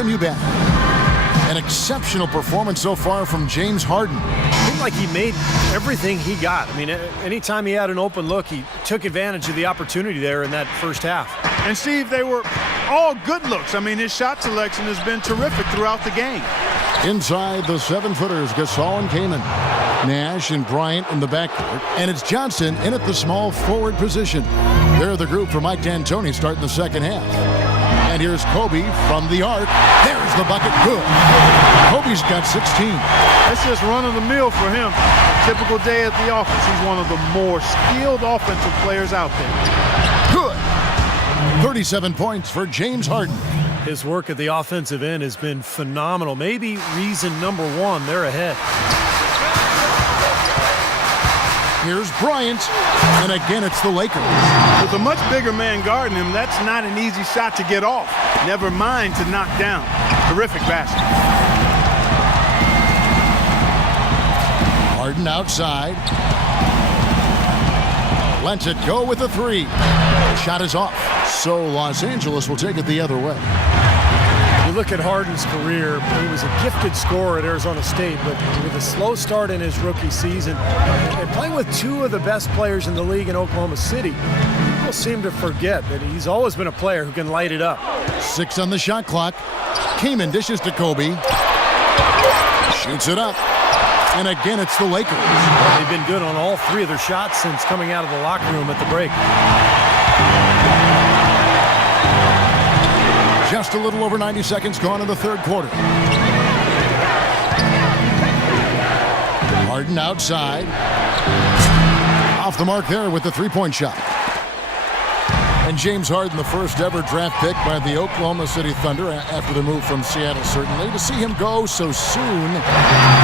welcome you back. An exceptional performance so far from James Harden. It seemed like he made everything he got. I mean, anytime he had an open look, he took advantage of the opportunity there in that first half. And Steve, they were all good looks. I mean, his shot selection has been terrific throughout the game. Inside the 7-footers, Gasol and Kaman. Nash and Bryant in the backcourt. And it's Johnson in at the small forward position. They're the group for Mike D'Antoni starting the second half. And here's Kobe from the arc. There's the bucket. Good. Kobe's got 16. That's just run-of-the-mill for him. A typical day at the office. He's one of the more skilled offensive players out there. Good. 37 points for James Harden. His work at the offensive end has been phenomenal. Maybe reason number one, they're ahead. Here's Bryant, and again it's the Lakers. With a much bigger man guarding him, that's not an easy shot to get off. Never mind to knock down. Terrific basket. Harden outside. Lets it go with a three. The shot is off. So Los Angeles will take it the other way. You look at Harden's career, he was a gifted scorer at Arizona State, but with a slow start in his rookie season, and playing with two of the best players in the league in Oklahoma City, people seem to forget that he's always been a player who can light it up. 6 on the shot clock. Kaman dishes to Kobe. Shoots it up. And again, it's the Lakers. Well, they've been good on all three of their shots since coming out of the locker room at the break. Just a little over 90 seconds gone in the third quarter. Harden outside. Off the mark there with the three-point shot. And James Harden, the first ever draft pick by the Oklahoma City Thunder after the move from Seattle, certainly. To see him go so soon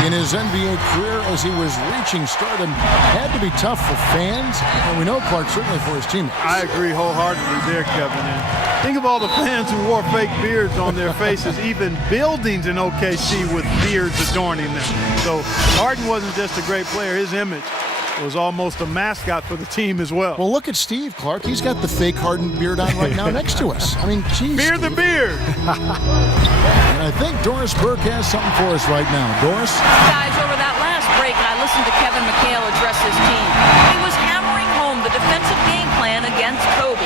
in his NBA career as he was reaching stardom had to be tough for fans. And we know, Clark, certainly for his teammates. I agree wholeheartedly there, Kevin. And think of all the fans who wore fake beards on their faces, even buildings in OKC with beards adorning them. So Harden wasn't just a great player. His image was almost a mascot for the team as well. Well, look at Steve, Clark. He's got the fake Harden beard on right now next to us. I mean, geez. Beard the beard. And I think Doris Burke has something for us right now. Doris? Guys, over that last break, I listened to Kevin McHale address his team. He was hammering home the defensive game plan against Kobe.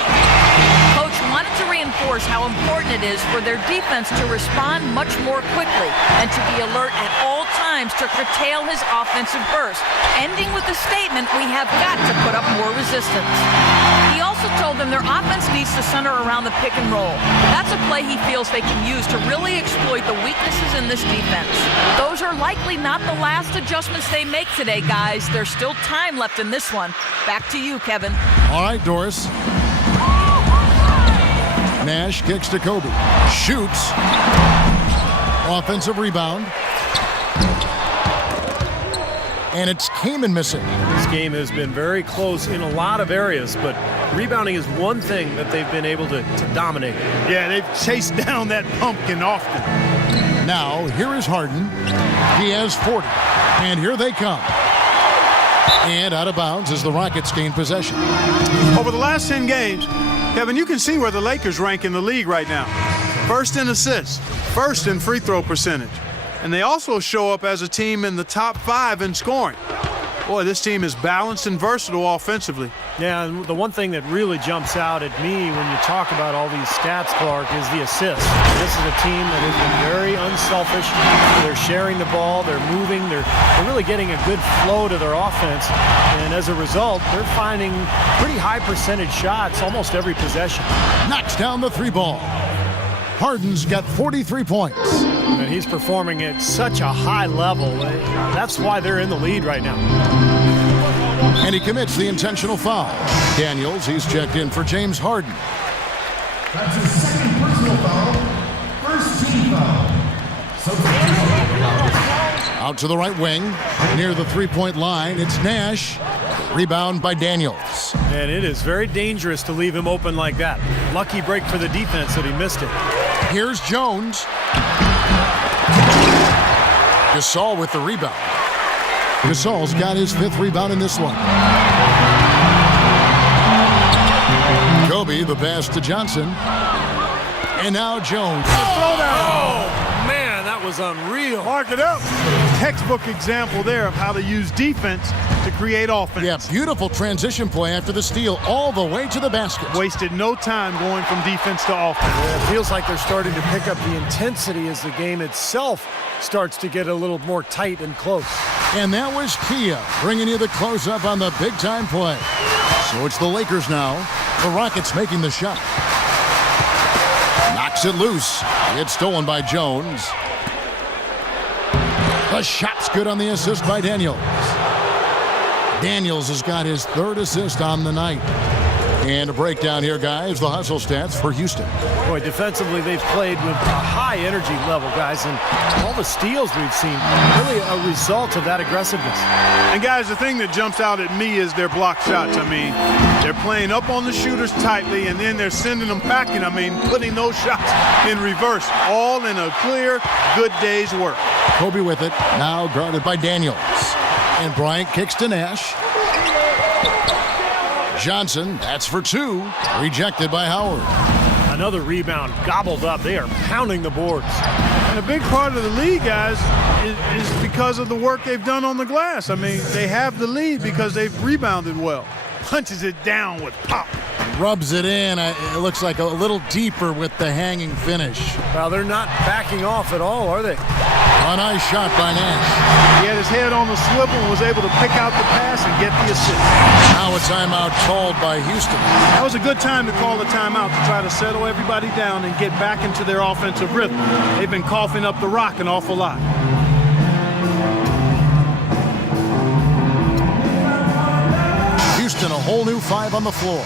Coach wanted to reinforce how important it is for their defense to respond much more quickly and to be alert at all times to curtail his offensive burst, ending with the statement, "We have got to put up more resistance." He also told them their offense needs to center around the pick and roll. That's a play he feels they can use to really exploit the weaknesses in this defense. Those are likely not the last adjustments they make today, guys. There's still time left in this one. Back to you, Kevin. All right, Doris. Nash kicks to Kobe. Shoots. Offensive rebound. And it's Kaman missing. This game has been very close in a lot of areas, but rebounding is one thing that they've been able to dominate. Yeah, they've chased down that pumpkin often. Now, here is Harden. He has 40. And here they come. And out of bounds as the Rockets gain possession. Over the last 10 games, Kevin, you can see where the Lakers rank in the league right now. First in assists, first in free throw percentage. And they also show up as a team in the top 5 in scoring. Boy, this team is balanced and versatile offensively. Yeah, and the one thing that really jumps out at me when you talk about all these stats, Clark, is the assists. This is a team that has been very unselfish. They're sharing the ball, they're moving, they're really getting a good flow to their offense. And as a result, they're finding pretty high percentage shots almost every possession. Knocks down the three ball. Harden's got 43 points. And he's performing at such a high level. That's why they're in the lead right now. And he commits the intentional foul. Daniels, he's checked in for James Harden. That's his second personal foul. First team foul. Out to the right wing. Near the three-point line, it's Nash. Rebound by Daniels. And it is very dangerous to leave him open like that. Lucky break for the defense that he missed it. Here's Jones. Gasol with the rebound. Gasol's got his 5th rebound in this one. Kobe, the pass to Johnson. And now Jones. Throw down. was unreal. Mark it up. Textbook example there of how to use defense to create offense. Yeah, beautiful transition play after the steal all the way to the basket. Wasted no time going from defense to offense. Yeah, it feels like they're starting to pick up the intensity as the game itself starts to get a little more tight and close. And that was Kia bringing you the close-up on the big-time play. So it's the Lakers now. The Rockets making the shot. Knocks it loose. It's stolen by Jones. The shot's good on the assist by Daniels. Daniels has got his third assist on the night. And a breakdown here, guys, the hustle stats for Houston. Boy, defensively, they've played with a high energy level, guys, and all the steals we've seen, really a result of that aggressiveness. And, guys, the thing that jumps out at me is their block shots. I mean, they're playing up on the shooters tightly, and then they're sending them packing. I mean, putting those shots in reverse, all in a clear, good day's work. Kobe with it, now guarded by Daniels. And Bryant kicks to Nash. Johnson, that's for two. Rejected by Howard. Another rebound gobbled up. They are pounding the boards. And a big part of the lead, guys, is because of the work they've done on the glass. I mean, they have the lead because they've rebounded well. Punches it down with pop. Rubs it in. It looks like a little deeper with the hanging finish. Well, they're not backing off at all, are they? A nice shot by Nash. He had his head on the swivel and was able to pick out the pass and get the assist. Now a timeout called by Houston. That was a good time to call the timeout to try to settle everybody down and get back into their offensive rhythm. They've been coughing up the rock an awful lot. Houston, a whole new five on the floor.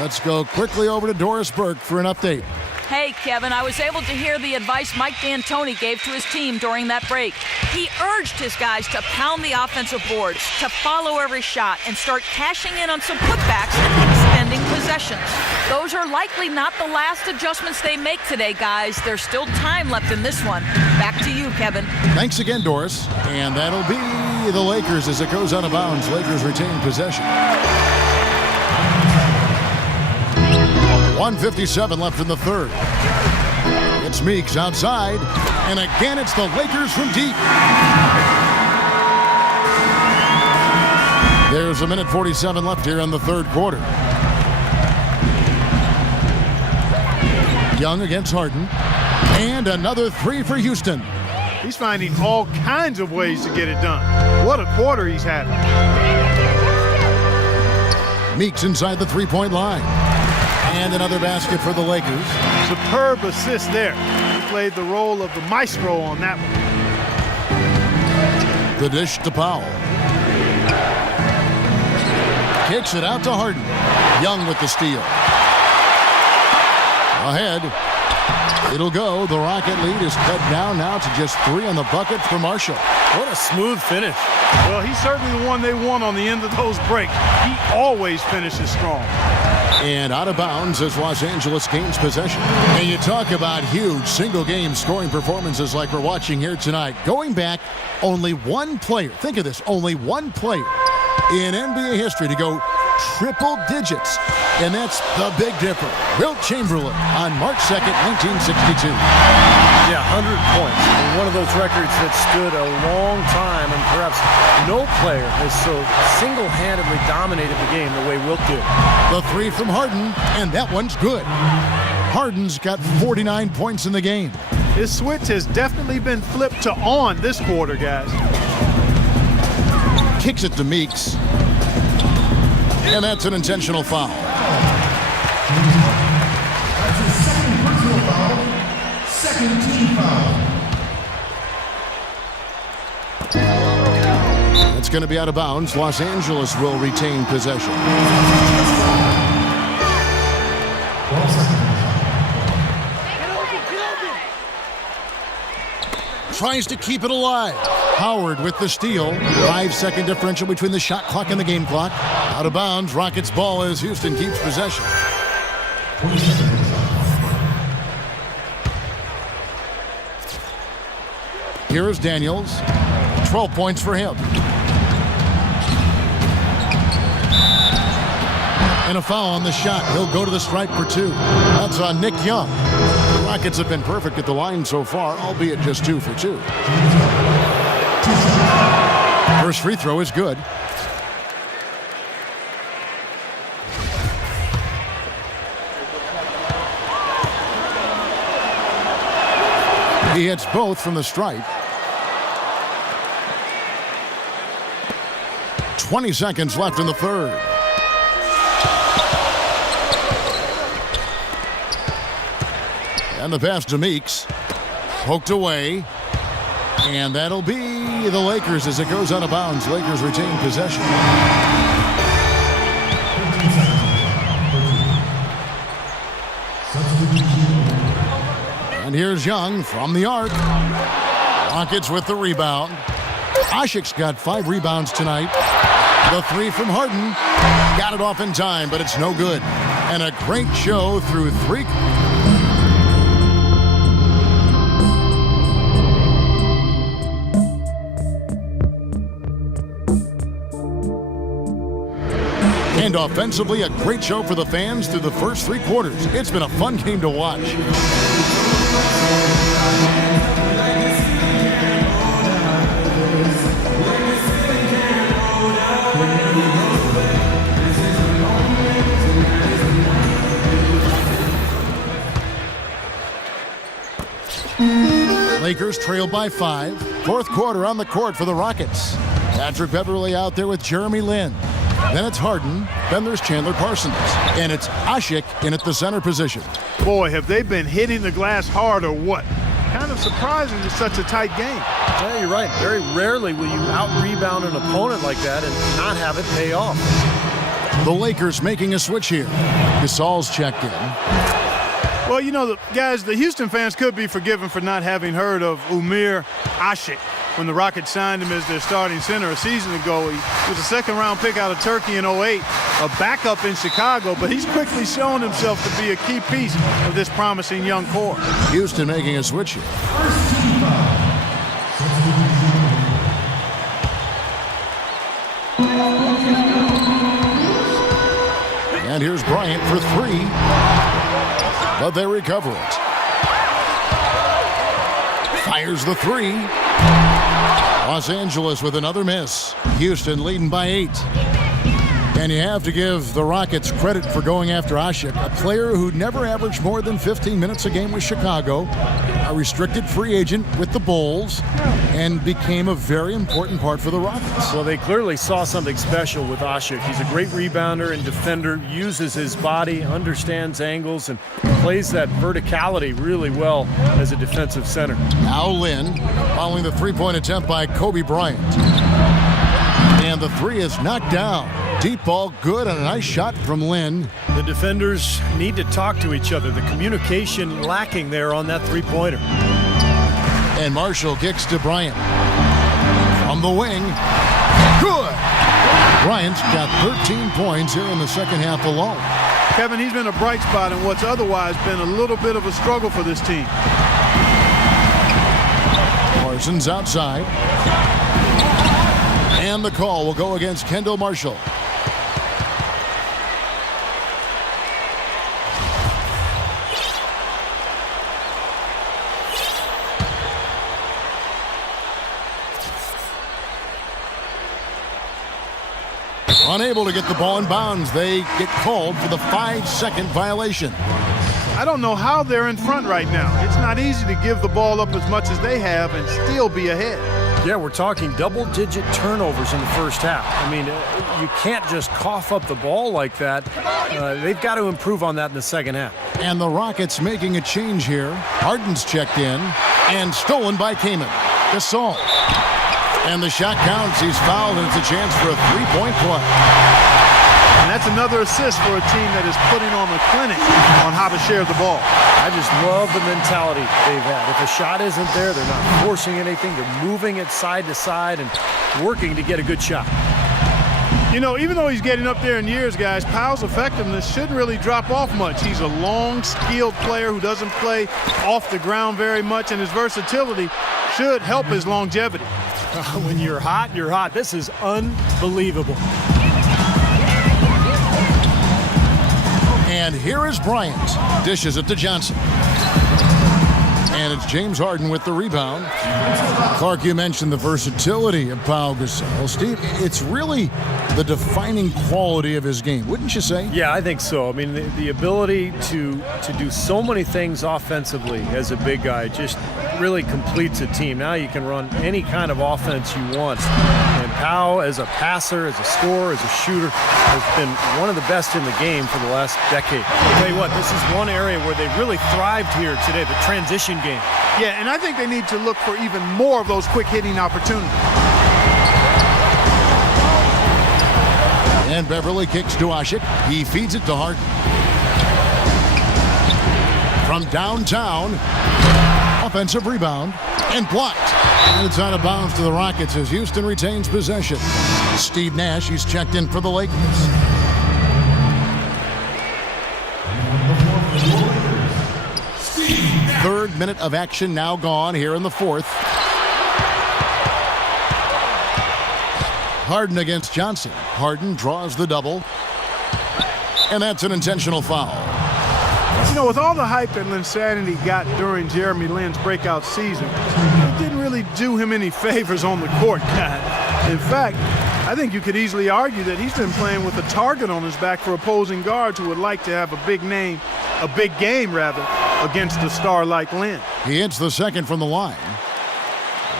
Let's go quickly over to Doris Burke for an update. Hey, Kevin, I was able to hear the advice Mike D'Antoni gave to his team during that break. He urged his guys to pound the offensive boards, to follow every shot, and start cashing in on some putbacks and extending possessions. Those are likely not the last adjustments they make today, guys. There's still time left in this one. Back to you, Kevin. Thanks again, Doris. And that'll be the Lakers as it goes out of bounds. Lakers retain possession. 1:57 left in the third. It's Meeks outside, and again it's the Lakers from deep. There's a minute 47 left here in the third quarter. Young against Harden, and another three for Houston. He's finding all kinds of ways to get it done. What a quarter he's had. Meeks inside the three-point line. And another basket for the Lakers. Superb assist there. He played the role of the maestro on that one. The dish to Powell. Kicks it out to Harden. Young with the steal. Ahead. It'll go. The Rocket lead is cut down now to just 3 on the bucket for Marshall. What a smooth finish. Well, he's certainly the one they want on the end of those breaks. He always finishes strong. And out of bounds as Los Angeles gains possession. And you talk about huge single-game scoring performances like we're watching here tonight. Going back, only one player, think of this, only one player in NBA history to go triple digits. And that's the big difference. Wilt Chamberlain on March 2nd, 1962. Yeah, 100 points. And one of those records that stood a long time, and perhaps no player has so single-handedly dominated the game the way Wilt did. The three from Harden, and that one's good. Harden's got 49 points in the game. His switch has definitely been flipped to on this quarter, guys. Kicks it to Meeks. And that's an intentional foul. That's his second personal foul, second team foul. It's going to be out of bounds. Los Angeles will retain possession. 12 seconds. Tries to keep it alive. Howard with the steal. 5-second differential between the shot clock and the game clock. Out of bounds. Rockets ball as Houston keeps possession. 20 seconds. Here is Daniels. 12 points for him. And a foul on the shot. He'll go to the stripe for 2. That's on Nick Young. Rockets have been perfect at the line so far, albeit just 2 for 2. First free throw is good. He hits both from the stripe. 20 seconds left in the third. And the pass to Meeks. Poked away. And that'll be the Lakers as it goes out of bounds. Lakers retain possession. And here's Young from the arc. Rockets with the rebound. Asik's got 5 rebounds tonight. The 3 from Harden. Got it off in time, but it's no good. And a great show through 3. And offensively, a great show for the fans through the first 3 quarters. It's been a fun game to watch. Lakers trail by 5. Fourth quarter on the court for the Rockets. Patrick Beverley out there with Jeremy Lin. Then it's Harden. Then there's Chandler Parsons. And it's Asik in at the center position. Boy, have they been hitting the glass hard or what? Kind of surprising it's such a tight game. Yeah, you're right. Very rarely will you out-rebound an opponent like that and not have it pay off. The Lakers making a switch here. Gasol's checked in. Well, you know, guys, the Houston fans could be forgiven for not having heard of Omer Asik when the Rockets signed him as their starting center a season ago. He was a second-round pick out of Turkey in 08, a backup in Chicago, but he's quickly shown himself to be a key piece of this promising young core. Houston making a switch here. And here's Bryant for 3. But they recover it. Fires the 3. Los Angeles with another miss. Houston leading by 8. And you have to give the Rockets credit for going after Asik, a player who never averaged more than 15 minutes a game with Chicago, a restricted free agent with the Bulls, and became a very important part for the Rockets. Well, they clearly saw something special with Asik. He's a great rebounder and defender, uses his body, understands angles, and plays that verticality really well as a defensive center. Now Lin, following the three-point attempt by Kobe Bryant. And the 3 is knocked down. Deep ball good and a nice shot from Lin. The defenders need to talk to each other. The communication lacking there on that three-pointer. And Marshall kicks to Bryant. From the wing. Good! Bryant's got 13 points here in the second half alone. Kevin, he's been a bright spot in what's otherwise been a little bit of a struggle for this team. Parsons outside. And the call will go against Kendall Marshall. Unable to get the ball in bounds. They get called for the 5-second violation. I don't know how they're in front right now. It's not easy to give the ball up as much as they have and still be ahead. Yeah, we're talking double-digit turnovers in the first half. I mean, you can't just cough up the ball like that. They've got to improve on that in the second half. And the Rockets making a change here. Harden's checked in and stolen by Kaman. Gasol. And the shot counts. He's fouled, and it's a chance for a three-point play. And that's another assist for a team that is putting on a clinic on how to share the ball. I just love the mentality they've had. If a shot isn't there, they're not forcing anything. They're moving it side to side and working to get a good shot. You know, even though he's getting up there in years, guys, Powell's effectiveness shouldn't really drop off much. He's a long, skilled player who doesn't play off the ground very much, and his versatility should help his longevity. When you're hot, you're hot. This is unbelievable. And here is Bryant. Dishes it to Johnson. And it's James Harden with the rebound. Clark, you mentioned the versatility of Pau Gasol. Steve, it's really the defining quality of his game, wouldn't you say? Yeah, I think so. I mean, the ability to do so many things offensively as a big guy just really completes a team. Now you can run any kind of offense you want. And Pau, as a passer, as a scorer, as a shooter, has been one of the best in the game for the last decade. I'll tell you what, this is one area where they really thrived here today, the transition game. Yeah, and I think they need to look for even more of those quick-hitting opportunities. And Beverly kicks to Asik. He feeds it to Harden. From downtown, offensive rebound, and blocked. And it's out of bounds to the Rockets as Houston retains possession. Steve Nash, he's checked in for the Lakers. Third minute of action now gone here in the fourth. Harden against Johnson. Harden draws the double. And that's an intentional foul. You know, with all the hype that Linsanity got during Jeremy Lin's breakout season, it didn't really do him any favors on the court, guys. In fact, I think you could easily argue that he's been playing with a target on his back for opposing guards who would like to have a big game, against a star like Lin. He hits the second from the line.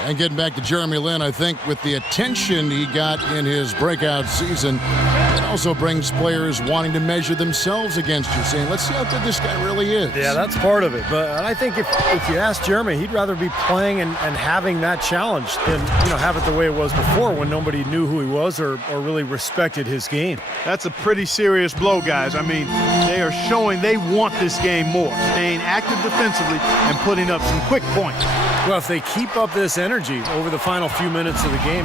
And getting back to Jeremy Lin, I think with the attention he got in his breakout season, it also brings players wanting to measure themselves against you, saying, let's see how good this guy really is. Yeah, that's part of it. But I think if you ask Jeremy, he'd rather be playing and having that challenge than have it the way it was before when nobody knew who he was or really respected his game. That's a pretty serious blow, guys. I mean, they are showing they want this game more, staying active defensively and putting up some quick points. Well, if they keep up this energy over the final few minutes of the game,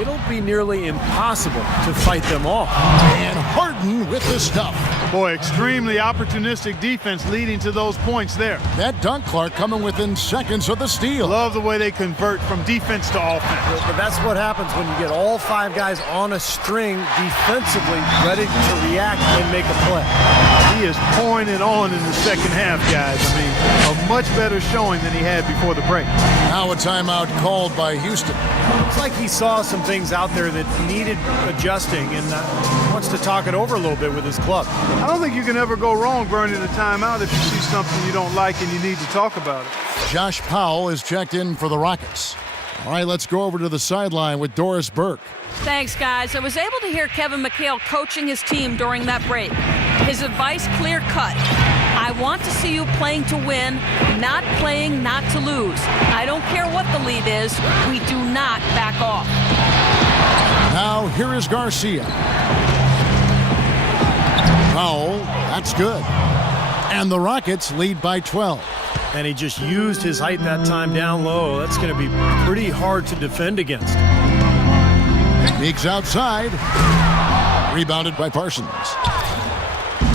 it'll be nearly impossible to fight them off. And Harden with the stuff. Boy, extremely opportunistic defense leading to those points there. That dunk, Clark, coming within seconds of the steal. Love the way they convert from defense to offense. But that's what happens when you get all five guys on a string defensively ready to react and make a play. He is pouring it on in the second half, guys. I mean, a much better showing than he had before the break. Now a timeout called by Houston. Looks like he saw some things out there that needed adjusting and wants to talk it over a little bit with his club. I don't think you can ever go wrong burning a timeout if you see something you don't like and you need to talk about it. Josh Powell is checked in for the Rockets. All right, let's go over to the sideline with Doris Burke. Thanks, guys. I was able to hear Kevin McHale coaching his team during that break. His advice clear-cut. I want to see you playing to win, not playing not to lose. I don't care what the lead is. We do not back off. Now, here is Garcia. Powell, that's good. And the Rockets lead by 12. And he just used his height that time down low. That's going to be pretty hard to defend against. Meeks outside. Rebounded by Parsons.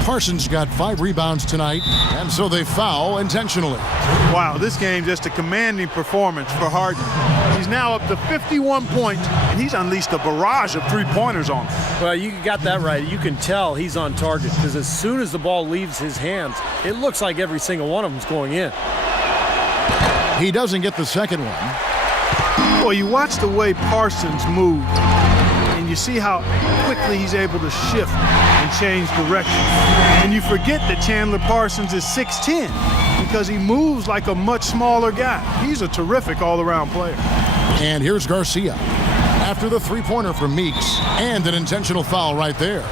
Parsons got 5 rebounds tonight, and so they foul intentionally. Wow, this game just a commanding performance for Harden. He's now up to 51 points, and he's unleashed a barrage of three-pointers on him. Well, you got that right. You can tell he's on target because as soon as the ball leaves his hands, it looks like every single one of them's going in. He doesn't get the second one. Well, you watch the way Parsons moves, and you see how quickly he's able to shift and change direction. And you forget that Chandler Parsons is 6'10", because he moves like a much smaller guy. He's a terrific all-around player. And here's Garcia after the three-pointer from Meeks, and an intentional foul right there.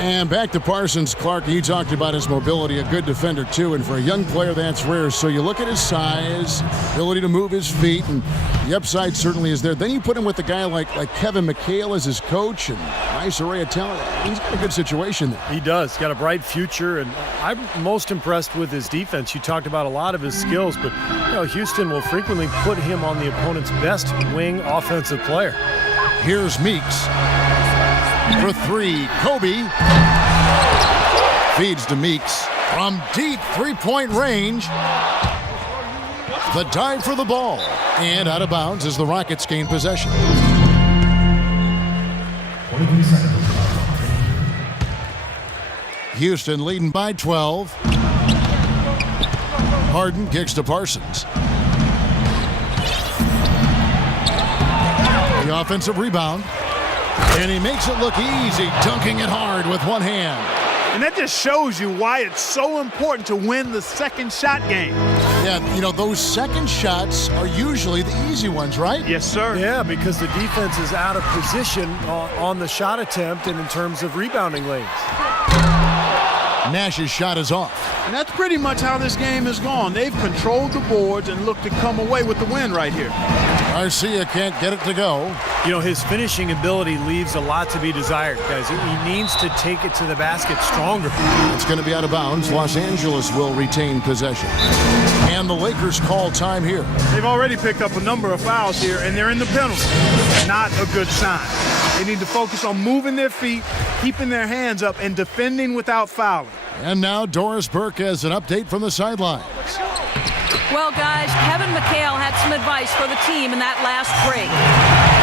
And back to Parsons. Clark, he talked about his mobility, a good defender too, and for a young player that's rare. So you look at his size, ability to move his feet, and the upside certainly is there. Then you put him with a guy like Kevin McHale as his coach, and nice array of talent. He's got a good situation there. He does. Got a bright future, and I'm most impressed with his defense. You talked about a lot of his skills, but Houston will frequently put him on the opponent's best wing offensive player. Here's Meeks. For 3, Kobe feeds to Meeks from deep three-point range. The dive for the ball, and out of bounds as the Rockets gain possession. 23 seconds. Houston leading by 12. Harden kicks to Parsons. The offensive rebound. And he makes it look easy, dunking it hard with one hand. And that just shows you why it's so important to win the second shot game. Yeah, you know, those second shots are usually the easy ones, right? Yes, sir. Yeah, because the defense is out of position on the shot attempt and in terms of rebounding lanes. Nash's shot is off. And that's pretty much how this game has gone. They've controlled the boards and looked to come away with the win right here. Garcia can't get it to go. You know, his finishing ability leaves a lot to be desired, guys. He needs to take it to the basket stronger. It's going to be out of bounds. Los Angeles will retain possession. And the Lakers call time here. They've already picked up a number of fouls here, and they're in the penalty. Not a good sign. They need to focus on moving their feet, keeping their hands up, and defending without fouling. And now Doris Burke has an update from the sidelines. Well, guys, Kevin McHale had some advice for the team in that last break.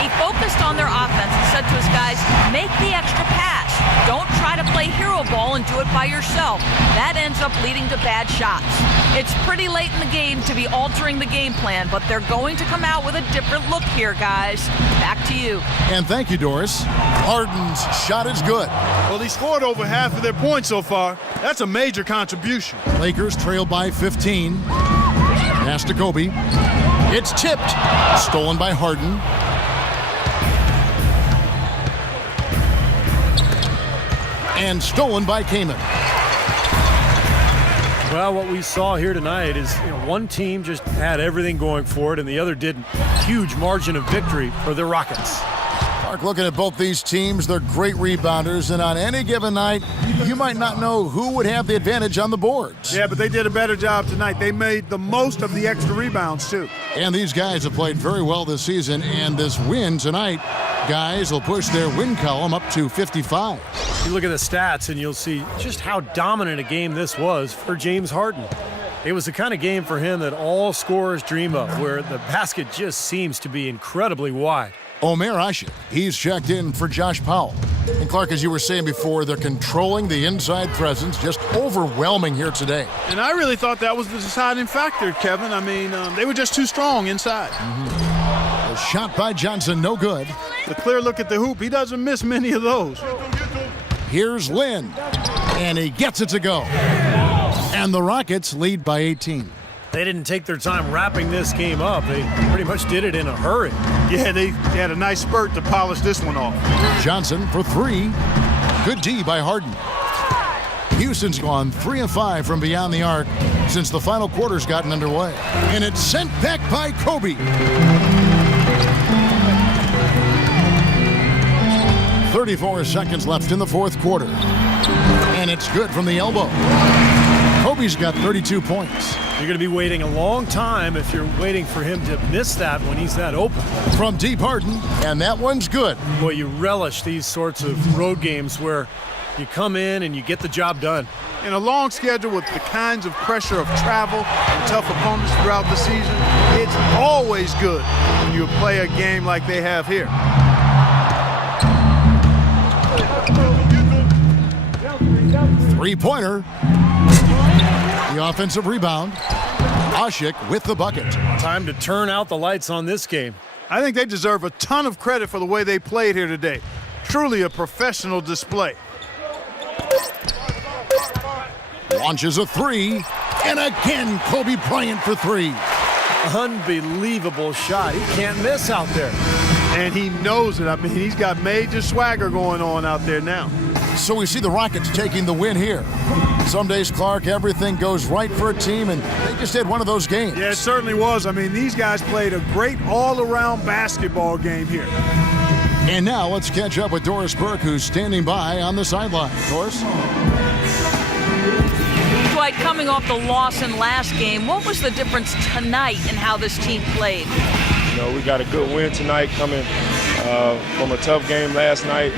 He focused on their offense and said to his guys, make the extra pass. Don't try to play hero ball and do it by yourself. That ends up leading to bad shots. It's pretty late in the game to be altering the game plan, but they're going to come out with a different look here, guys. Back to you. And thank you, Doris. Harden's shot is good. Well, he scored over half of their points so far. That's a major contribution. Lakers trail by 15. Pass to Kobe. It's tipped. Stolen by Harden. And stolen by Kaman. Well, what we saw here tonight is one team just had everything going for it and the other didn't. Huge margin of victory for the Rockets. Mark, looking at both these teams, they're great rebounders, and on any given night, you might not know who would have the advantage on the boards. Yeah, but they did a better job tonight. They made the most of the extra rebounds, too. And these guys have played very well this season, and this win tonight, guys will push their win column up to 55. You look at the stats and you'll see just how dominant a game this was for James Harden. It was the kind of game for him that all scorers dream of, where the basket just seems to be incredibly wide. Omer Asik, he's checked in for Josh Powell. And Clark, as you were saying before, they're controlling the inside presence, just overwhelming here today. And I really thought that was the deciding factor, Kevin. I mean, they were just too strong inside. A shot by Johnson, no good. The clear look at the hoop, he doesn't miss many of those. Here's Lynn, and he gets it to go. And the Rockets lead by 18. They didn't take their time wrapping this game up. They pretty much did it in a hurry. Yeah, they had a nice spurt to polish this one off. Johnson for three. Good D by Harden. Houston's gone 3 of 5 from beyond the arc since the final quarter's gotten underway. And it's sent back by Kobe. 34 seconds left in the fourth quarter. And it's good from the elbow. Kobe's got 32 points. You're going to be waiting a long time if you're waiting for him to miss that when he's that open. From deep Harden, and that one's good. Boy, you relish these sorts of road games where you come in and you get the job done. In a long schedule with the kinds of pressure of travel and tough opponents throughout the season, it's always good when you play a game like they have here. Three-pointer. The offensive rebound. Asik with the bucket. Time to turn out the lights on this game. I think they deserve a ton of credit for the way they played here today. Truly a professional display. Launches a three. And again, Kobe Bryant for three. Unbelievable shot. He can't miss out there. And he knows it. I mean, he's got major swagger going on out there now. So we see the Rockets taking the win here. Some days, Clark, everything goes right for a team, and they just had one of those games. Yeah, it certainly was. I mean, these guys played a great all-around basketball game here. And now let's catch up with Doris Burke, who's standing by on the sideline. Doris? Dwight, coming off the loss in last game, what was the difference tonight in how this team played? You know, we got a good win tonight coming from a tough game last night.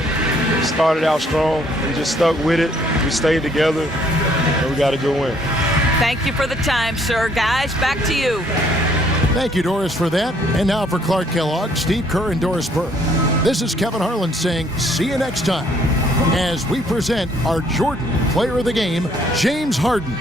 Started out strong. We just stuck with it. We stayed together, and we got a good win. Thank you for the time, sir. Guys, back to you. Thank you, Doris, for that. And now for Clark Kellogg, Steve Kerr, and Doris Burke. This is Kevin Harlan saying see you next time as we present our Jordan Player of the Game, James Harden.